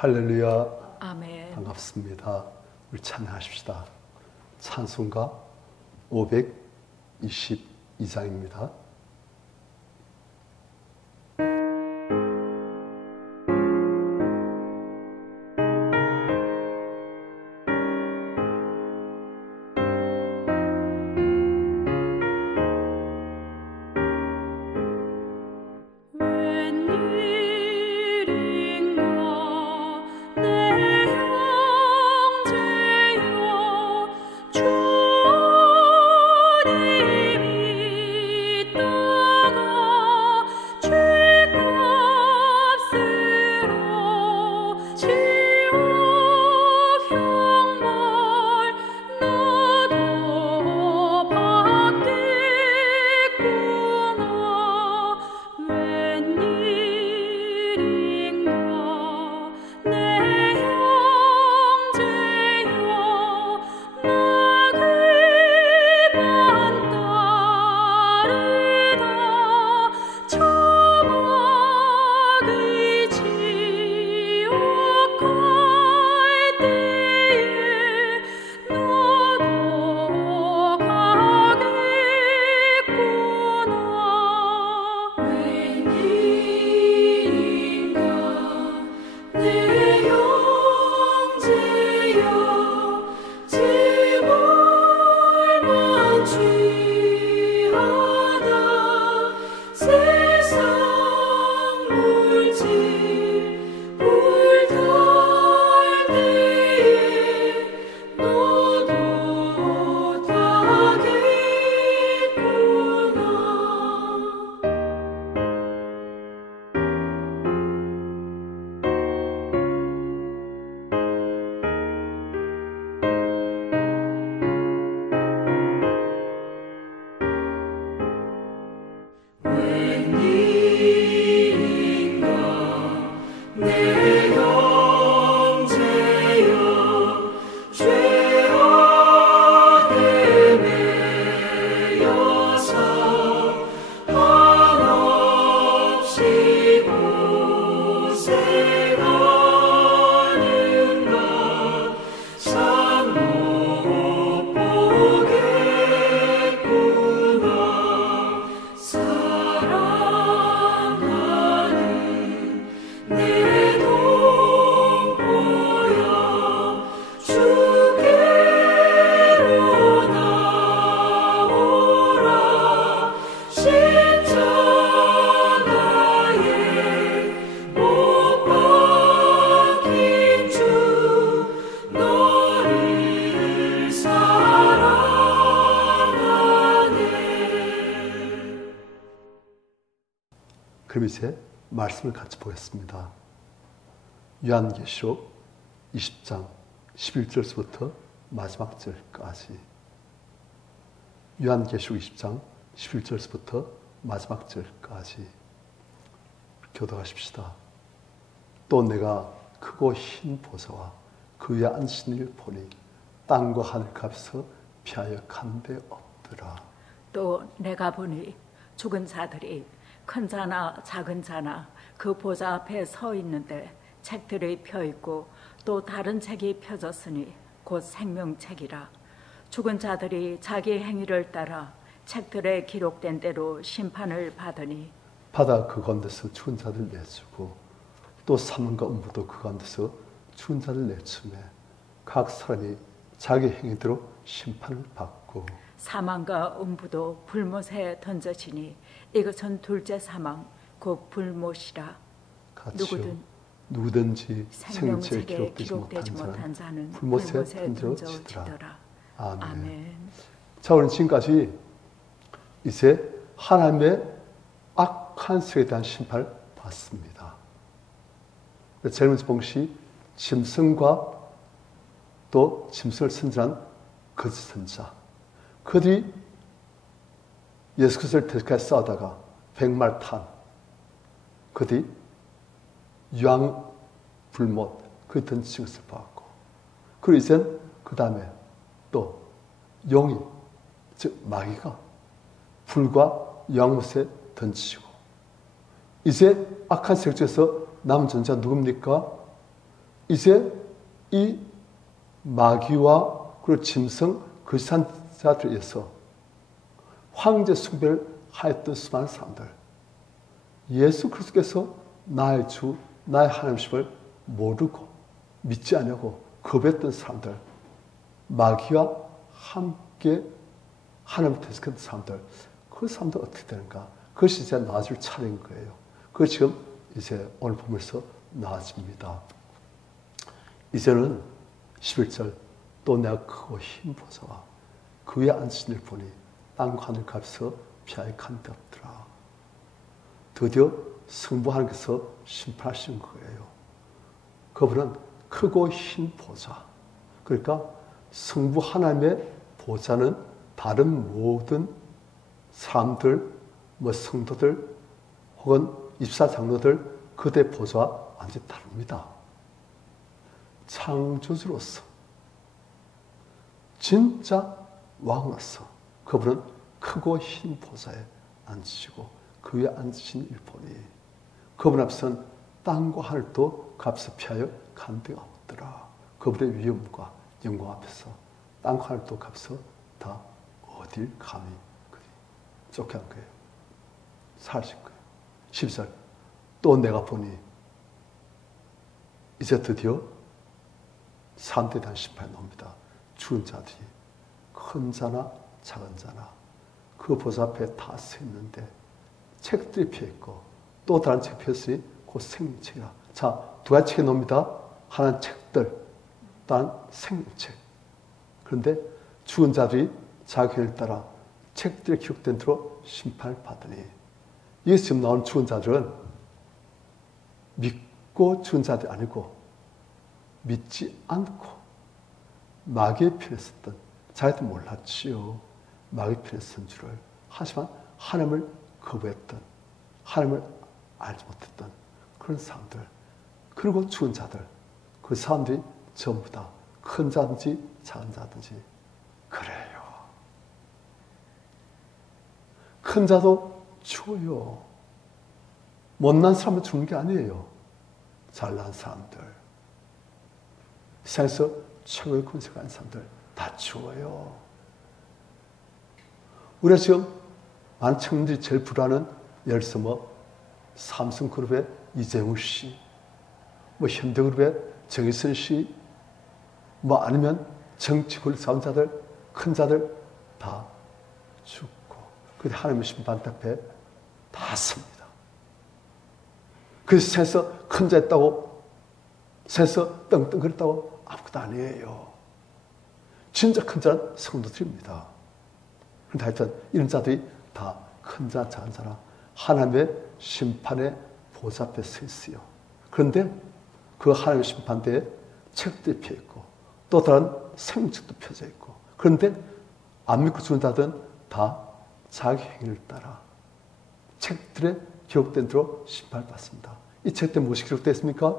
할렐루야. 아멘. 반갑습니다. 우리 찬양하십시다. 찬송가 522장입니다. 그럼 이제 말씀을 같이 보겠습니다. 요한계시록 20장 11절부터 마지막 절까지. 요한계시록 20장 11절부터 마지막 절까지 교독하십시다. 또 내가 크고 흰 보좌와 그 위에 앉으신 이를 보니 땅과 하늘 값에서 피하여 간 데 없더라. 또 내가 보니 죽은 자들이 큰 자나 작은 자나 그 보좌 앞에 서 있는데 책들이 펴 있고 또 다른 책이 펴졌으니 곧 생명책이라. 죽은 자들이 자기 행위를 따라 책들에 기록된 대로 심판을 받으니 바다 그 가운데서 죽은 자들 내주고 또 사망과 음부도 그 가운데서 죽은 자들 내주매 각 사람이 자기 행위대로 심판을 받고 사망과 음부도 불못에 던져지니 이것은 둘째 사망 곧 불못이라. 누구든지 생명책에 기록되지 못한 자는 불못에 던져지더라. 아멘. 자, 오늘 지금까지 이제 하나님의 악한 세에 대한 심판을 받습니다. 제일 먼저 본것이 짐승과 또 짐승을 선전한 거짓 선자. 그들이 예수 그리스도를 대적해 싸우다가 백말탄, 그들이 유황 불못, 그 던진 것을 받고, 그리고 이젠 그 다음에 또 용이, 즉 마귀가 불과 유황못에 던지시고, 이제 악한 세력 중에서 남은 전자 누굽니까? 이제 이 마귀와 그리고 짐승 거짓선자들에 의해서 황제 숭배를 하였던 수많은 사람들, 예수 그리스도께서 나의 주, 나의 하나님심을 모르고 믿지 않냐고 겁했던 사람들, 마귀와 함께 하나님을 대적했던 사람들, 그 사람들 어떻게 되는가? 그것이 이제 나아질 차례인 거예요. 그 지금 이제 오늘 보면서 나아집니다. 이제는 11절, 또 내가 크고 흰 보좌와 그 위에 앉으신 이를 보니 땅과 하늘 값에서 피하여 간데 없더라. 드디어 성부 하나님께서 심판하신 거예요. 그분은 크고 흰 보좌. 그러니까 성부 하나님의 보좌는 다른 모든 사람들, 성도들 혹은 입사 장로들 그대 보좌와 완전히 다릅니다. 창조주로서 진짜 왕으로서 그분은 크고 흰 보좌에 앉으시고 그 위에 앉으신 일 보니 그분 앞선 땅과 하늘도 값을 피하여 간 데가 없더라. 그분의 위엄과 영광 앞에서 땅과 하늘도 값을 다 어딜 감히 그리 쫓겨난 거예요. 사라진 거예요. 10절, 또 내가 보니 이제 드디어 사람들에 대한 심판이 나옵니다. 죽은 자들이 큰 자나 작은 자나 그 보좌 앞에 다 서 있는데 책들이 피어있고 또 다른 책이 피었으니 그 생명책이라. 자, 두 가지 책이 나옵니다. 하나는 책들, 다른 생명책. 그런데 죽은 자들이 자기 행위를 따라 책들에 기록된 대로 심판을 받으니, 여기서 지금 나온 죽은 자들은 믿고 죽은 자들이 아니고 믿지 않고 마귀의 편에 섰던, 자기도 몰랐지요. 마귀의 편에 선 줄을. 하지만 하나님을 거부했던, 하나님을 알지 못했던 그런 사람들, 그리고 죽은 자들, 그 사람들이 전부 다 큰 자든지 작은 자든지 그래요. 큰 자도 죽어요. 못난 사람은 죽는 게 아니에요. 잘난 사람들, 세상에서 최고의 권세가 가진 사람들 다 죽어요. 우리가 지금 많은 청년들이 제일 부러워하는, 예를 들어서 삼성그룹의 이재용 씨, 현대그룹의 정의선 씨, 아니면 정치 권력 싸움자들, 큰 자들 다 죽고, 그런데 하나님의 심판 앞에 다 섭니다. 그래서 세상에서 큰 자 했다고, 세상에서 떵떵거렸다고 아무것도 아니에요. 진짜 큰 자는 성도들입니다. 그런데 하여튼 이런 자들이 다 큰 자, 작은 자나 하나님의 심판의 보좌 앞에 서 있어요. 그런데 그 하나님의 심판대에 책들이 펴 있고 또 다른 생명책도 펴져 있고, 그런데 안 믿고 죽은 자들은 다 자기 행위를 따라 책들에 기록된 대로 심판을 받습니다. 이 책들에 무엇이 기록되어 있습니까?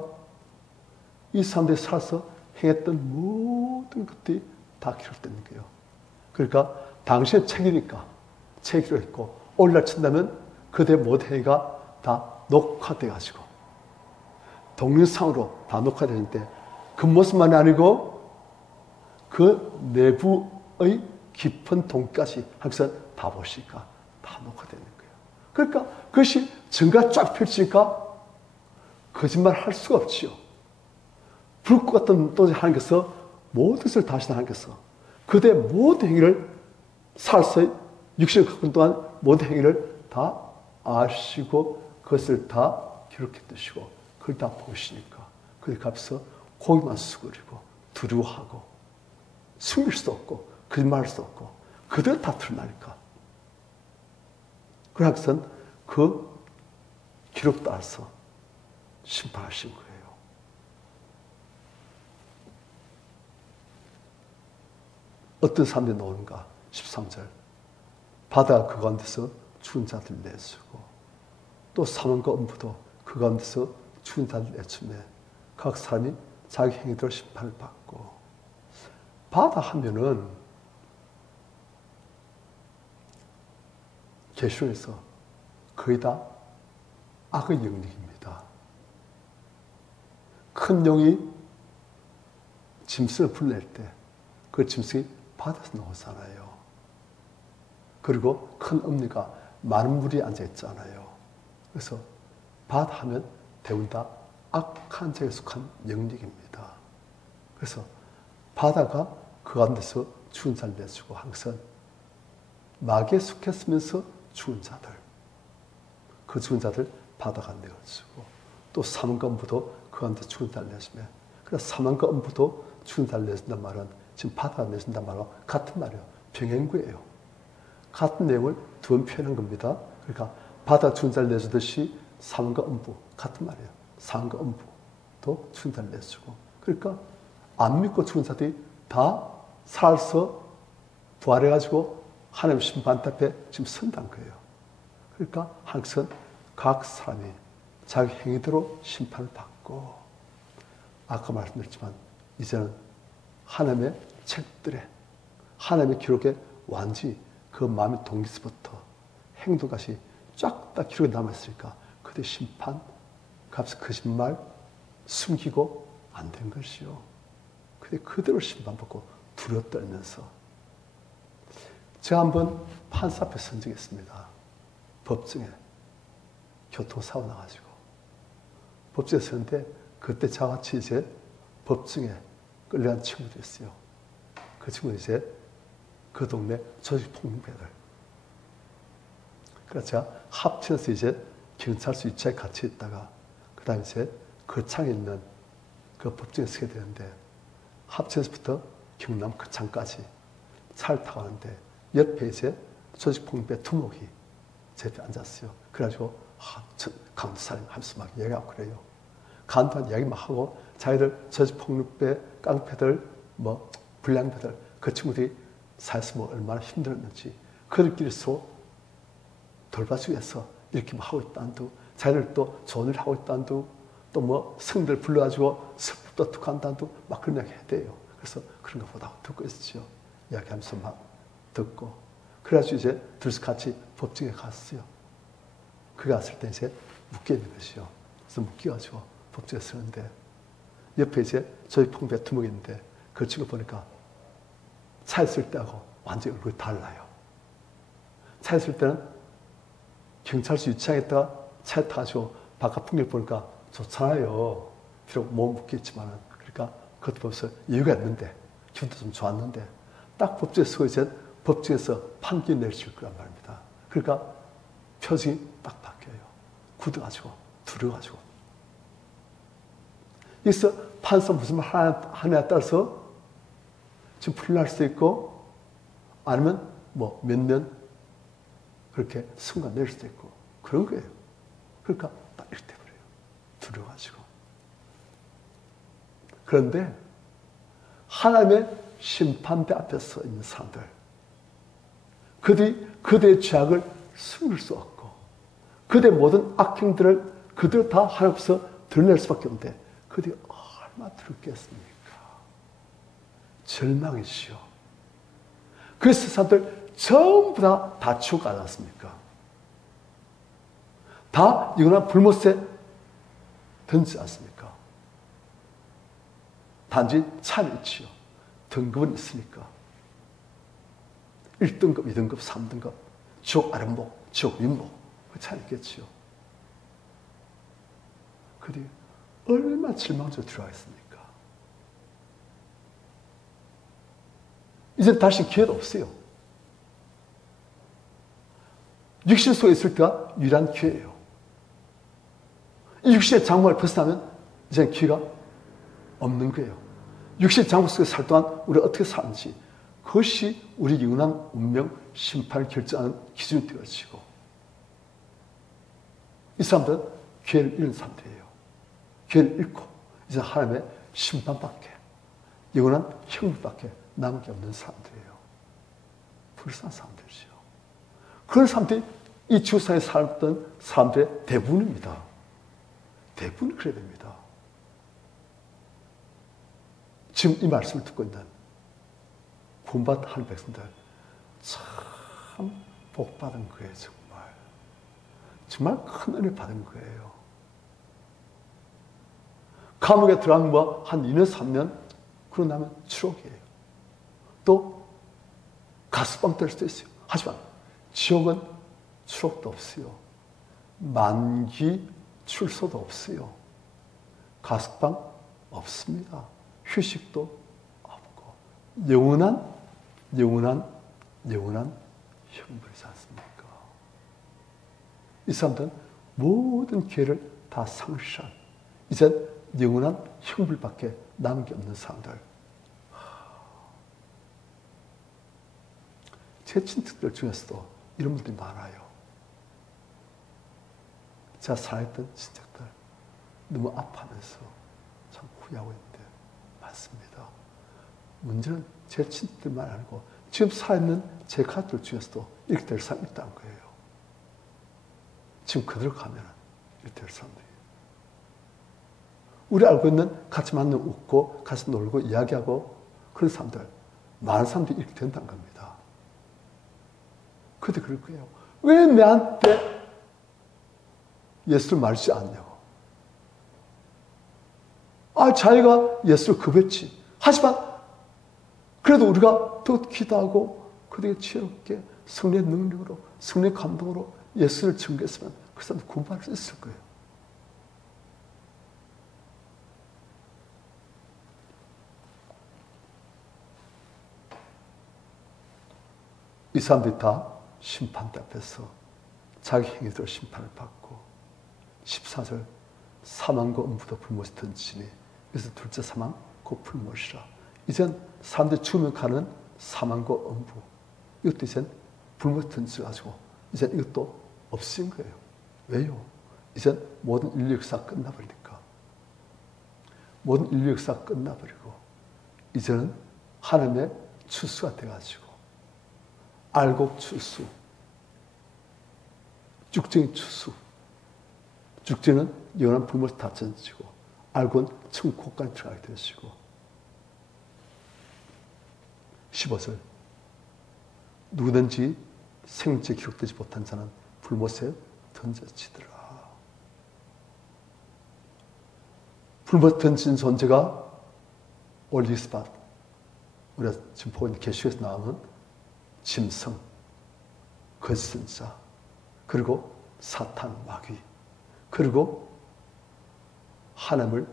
이 사람들이 살아서 행했던 모든 것들이 다 기록되는 거예요. 그러니까 당신의 책이니까 책이 기록했고, 오늘날 친다면 그들의 모든 행위가 다 녹화되어 가지고 동영상으로 다 녹화되는데, 그 모습만이 아니고 그 내부의 깊은 동까지 항상 다 보시니까 다 녹화되는 거예요. 그러니까 그것이 증거가 쫙 펼치니까 거짓말 할 수가 없지요. 불꽃 같은 또 하나님께서 모든 것을 다시 하나님께서 그대의 모든 행위를 살아서 60년 동안 모든 행위를 다 아시고 그것을 다 기록해 두시고 그걸 다 보시니까 그들 값에서 고기만 수그리고 두려워하고 숨길 수 없고 거짓말할 수 없고 그대로 다 드러나니까, 그래서 그 기록 따라서 심판하신 거예요. 어떤 사람들이 나오는가? 13절. 바다가 그 가운데서 죽은 자들 내주고 또 사망과 음부도 그 가운데서 죽은 자들 내주매 각 사람이 자기 행위대로 심판을 받고. 바다 하면은 계시록에서 거의 다 악의 영역입니다. 큰 용이 짐승을 불낼 때 그 짐승이 바다에서 나오잖아요. 그리고 큰 엄니가 많은 물이 앉아있잖아요. 그래서 바다 하면 대부분 다 악한 자에 속한 영역입니다. 그래서 바다가 그 가운데서 죽은 자를 내주고 항상 마귀에 속했으면서 죽은 자들, 그 죽은 자들 바다가 내어주고 또 사망과 음부도 그 가운데 죽은 자를 내주며 그래서 사망과 음부도 죽은 자를 내준단 말은 지금 바다가 내준단 말과 같은 말이에요. 병행구예요. 같은 내용을 두 번 표현한 겁니다. 그러니까 바다가 죽은 자를 내주듯이 사망과 음부 같은 말이에요. 사망과 음부도 죽은 자를 내주고 그러니까 안 믿고 죽은 자들이 다 살아서 부활해가지고 하나님 심판 앞에 지금 선다는 거예요. 그러니까 항상 각 사람이 자기 행위대로 심판을 받고 아까 말씀드렸지만 이제는 하나님의 책들에 하나님의 기록에 완전히 그 마음의 동기서부터 행동까지 쫙 다 기록에 남아있으니까 그때 심판, 값 거짓말, 숨기고 안 된 것이요. 그때 그대로 심판받고 두려워 떨면서 제가 한번 판사 앞에 선 적이 있습니다. 법정에 교통사고 나가지고 법정에 서는데 그때 저같이 이제 법정에 끌려간 친구도 있어요. 그 친구는 이제 그 동네 조직폭력배들. 그래서 제가 합천에서 이제 경찰서 유치에 같이 있다가 그 다음에 이제 거창에 있는 그 법정에 서게 되는데 합천에서부터 경남 거창까지 차를 타고 가는데 옆에 이제 조직폭력배 두목이 제 옆에 앉았어요. 그래가지고 강도 사람 하면서 막 얘기하고 그래요. 간단한 이야기 막 하고 자기들 조직폭력배, 깡패들, 뭐 불량배들 그 친구들이 사회에서 뭐 얼마나 힘들었는지 그들끼리 서로 돌봐주기 위해서 이렇게 뭐 하고 있다는 둥 자기들 또 좋은 일 하고 있다는 둥 또 뭐 성들 불러가지고 슬픔도 툭한다는 둥 막 그런 이야기 해야 돼요. 그래서 그런 거 보다가 듣고 있었죠. 이야기하면서 막 듣고 그래가지고 이제 둘이서 같이 법정에 갔어요. 그가 갔을 때 이제 묶여 있는 것이요. 그래서 묶여가지고 법정에 서는데 옆에 이제 저희 폭배 두목이 있는데 그 친구 보니까 차에 있을 때하고 완전히 얼굴이 달라요. 차에 있을 때는 경찰서 유치하겠다가 차에 타가지고 바깥 풍경 보니까 좋잖아요. 비록 몸 묶여있지만은. 그러니까 그것도 보면서 이유가 있는데 기분도 좀 좋았는데 딱 법정에 서고 이제 법정에서 판결 내릴 거란 말입니다. 그러니까 표정이 딱 바뀌어요. 굳어가지고 두려워가지고. 여기서 판사 무슨 말 하냐에 따라서 지금 풀날 수도 있고 아니면 뭐 몇 년 그렇게 순간 내릴 수도 있고 그런 거예요. 그러니까 딱 이렇게 돼버려요. 두려워가지고. 그런데 하나님의 심판대 앞에 서 있는 사람들 그들의 죄악을 숨길 수 없고 그들의 모든 악행들을 그들 다 하나님 앞에서 드러낼 수밖에 없는데 그들이 얼마나 두렵겠습니까? 절망이시오. 그래서 사람들 전부 다 죽고 가지 않습니까? 다 이거나 불못에 던지지 않습니까? 단지 차는 있지요. 등급은 있으니까. 1등급, 2등급, 3등급, 지옥 아랫목, 지옥 윗목, 그 차이 있겠지요. 그들이 얼마나 절망적으로 들어가겠습니까? 이제 다시 기회도 없어요. 육신 속에 있을 때가 유일한 기회예요. 이 육신의 장막을 벗어나면 이제 기회가 없는 거예요. 육신의 장막 속에 살 동안 우리가 어떻게 사는지 그것이 우리 영원한 운명, 심판을 결정하는 기준이 되어지고 이 사람들은 기회를 잃은 사람들이에요. 기회를 잃고 이제 하나님의 심판밖에 영원한 형벌밖에 남은 게 없는 사람들이에요. 불쌍한 사람들이죠. 그런 사람들이 이 지구상에 살았던 사람들의 대부분입니다. 대부분 그래야 됩니다. 지금 이 말씀을 듣고 있는 구원받은 하나님 백성들 참 복받은 거예요. 정말 큰 은혜 받은 거예요. 감옥에 들어간 뭐 한 2년 3년 그러고 나면 추억이에요. 또 가스방 될 수도 있어요. 하지만 지옥은 추억도 없어요. 만기 출소도 없어요. 가스방 없습니다. 휴식도 없고 영원한 형벌이지 않습니까? 이 사람들은 모든 기회를 다 상실한 이젠 영원한 형벌밖에 남은 게 없는 사람들. 제 친척들 중에서도 이런 분들이 많아요. 제가 살아있던 친척들 너무 아파하면서 참 후회하고 있는데 많습니다. 문제는 제 친척들만 아니고 지금 살아있는 제 가족들 중에서도 이렇게 될 사람이 있다는 거예요. 지금 그대로 가면 이렇게 될 사람들이. 우리 알고 있는 같이 만나면 웃고 같이 놀고 이야기하고 그런 사람들, 많은 사람들이 이렇게 된다는 겁니다. 그때 그럴 거예요. 왜 내한테 예수를 말하지 않냐고. 자기가 예수를 급했지. 하지만 그래도 우리가 더 기도하고 그들에게 지혜롭게 성령의 능력으로 성령의 감동으로 예수를 증거했으면 그 사람도 구원받을 수 있을 거예요. 이 사람들이 다 심판대 앞에서 자기 행위대로 심판을 받고 14절 사망과 음부도 불못이 던지니 그래서 둘째 사망 곧 불못이라. 이젠 사람들이 죽으면 가는 사망과 음부 이것도 이젠 불못이 던져가지고 이젠 이것도 없인 거예요. 왜요? 이젠 모든 인류 역사가 끝나버리니까. 모든 인류 역사가 끝나버리고 이제는 하나님의 추수가 돼가지고 알곡 추수, 죽정의 추수. 죽정은 영원한 불못에 다 던지고 알곡은 천국까지 들어가게 되시고 15절 누구든지 생명체 기록되지 못한 자는 불못에 던져지더라. 불못에 던진 존재가 올리스밭, 우리가 지금 보고 있는 계시에서 나오는 짐승, 거짓 자, 그리고 사탄, 마귀, 그리고 하나님을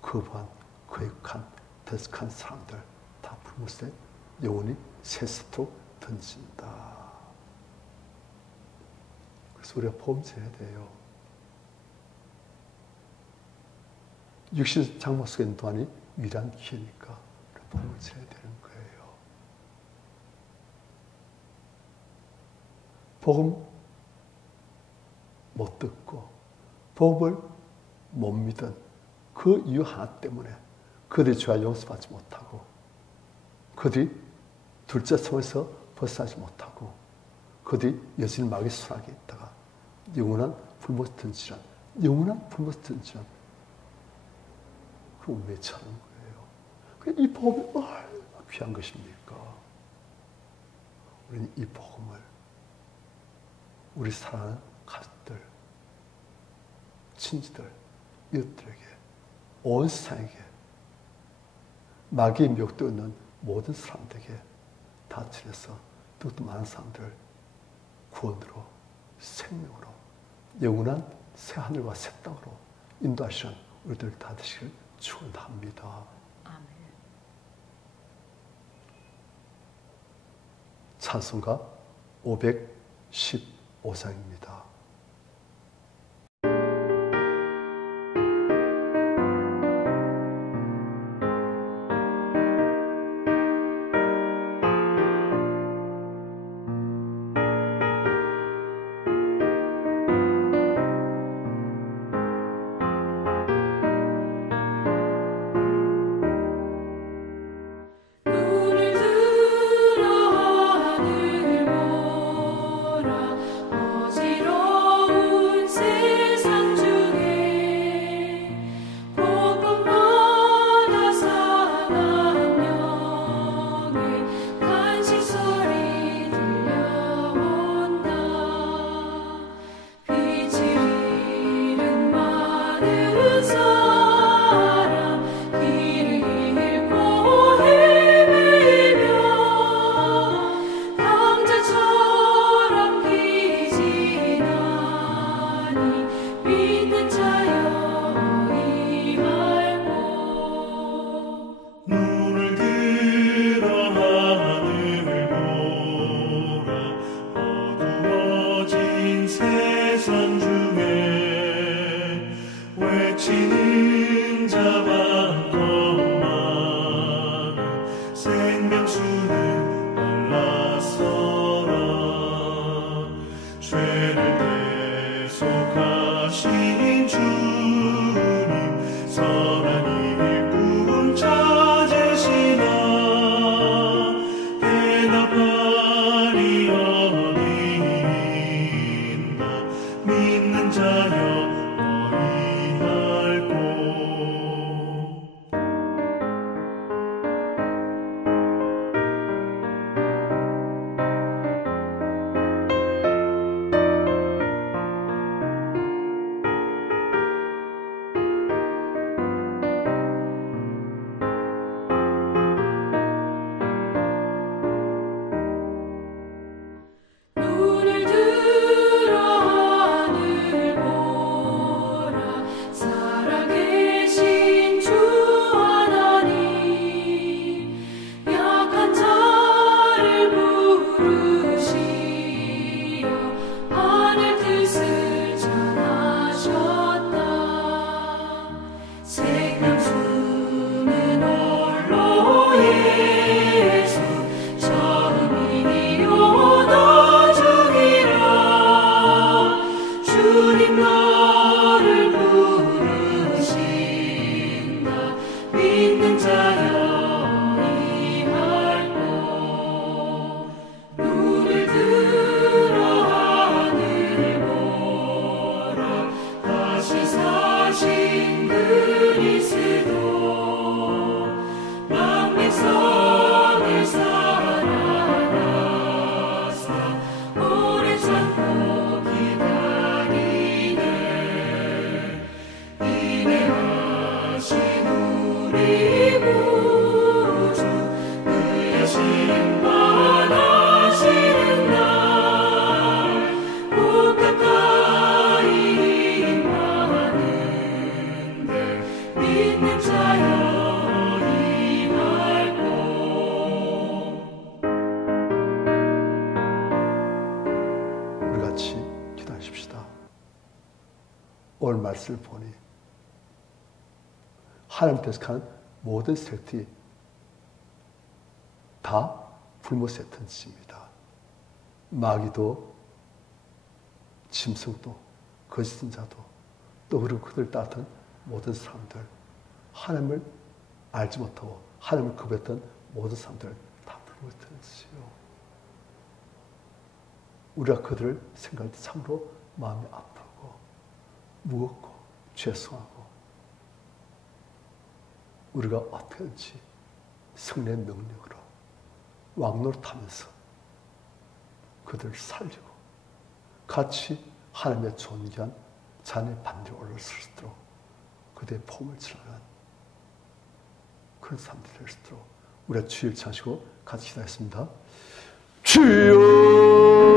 거부한, 거역한, 대적한 사람들 다 불못에 영원히 세습토록 던진다. 그래서 우리가 범죄해야 돼요. 육신 장막 속에 있는 동안이 위대한 기회니까 범죄해야 되는 거예요. 복음 못 듣고 복음을 못 믿은 그 이유 하나 때문에 그들이 죄와 용서받지 못하고 그들이 둘째 성에서 벗어나지 못하고 그들이 여전히 마귀의 수락에 있다가 영원한 불못에 던지란 그럼 왜 차는 거예요? 이 복음이 얼마나 귀한 것입니까? 우리는 이 복음을 우리 사랑하는 가족들, 친지들, 이웃들에게, 온 세상에게, 마귀의 미혹되어 있는 모든 사람들에게 다 전해서 더욱더 많은 사람들 구원으로, 생명으로, 영원한 새 하늘과 새 땅으로 인도하시는 우리들 다 되시길 축원합니다. 아멘. 찬송가 515장입니다. 눈을 들어 하늘 보라 어지러 오늘 말씀을 보니 하나님 대적하는 모든 세력들이 다 불못했던 짓입니다. 마귀도 짐승도 거짓 자도 또 그리고 그들 따랐던 모든 사람들, 하나님을 알지 못하고 하나님을 거부했던 모든 사람들 다 불못했던 짓이요. 우리가 그들을 생각할 때 참으로 마음이 아프고 무겁고 죄송하고 우리가 어떻게든지 성령의 능력으로 왕노릇하면서 그들을 살리고 같이 하나님의 존귀한 자녀의 반대로 올라설 수 있도록 그들의 폼을 지나가는 그런 사람들이 될 수 있도록 우리가 주의를 찾으시고 같이 기도하겠습니다. 주여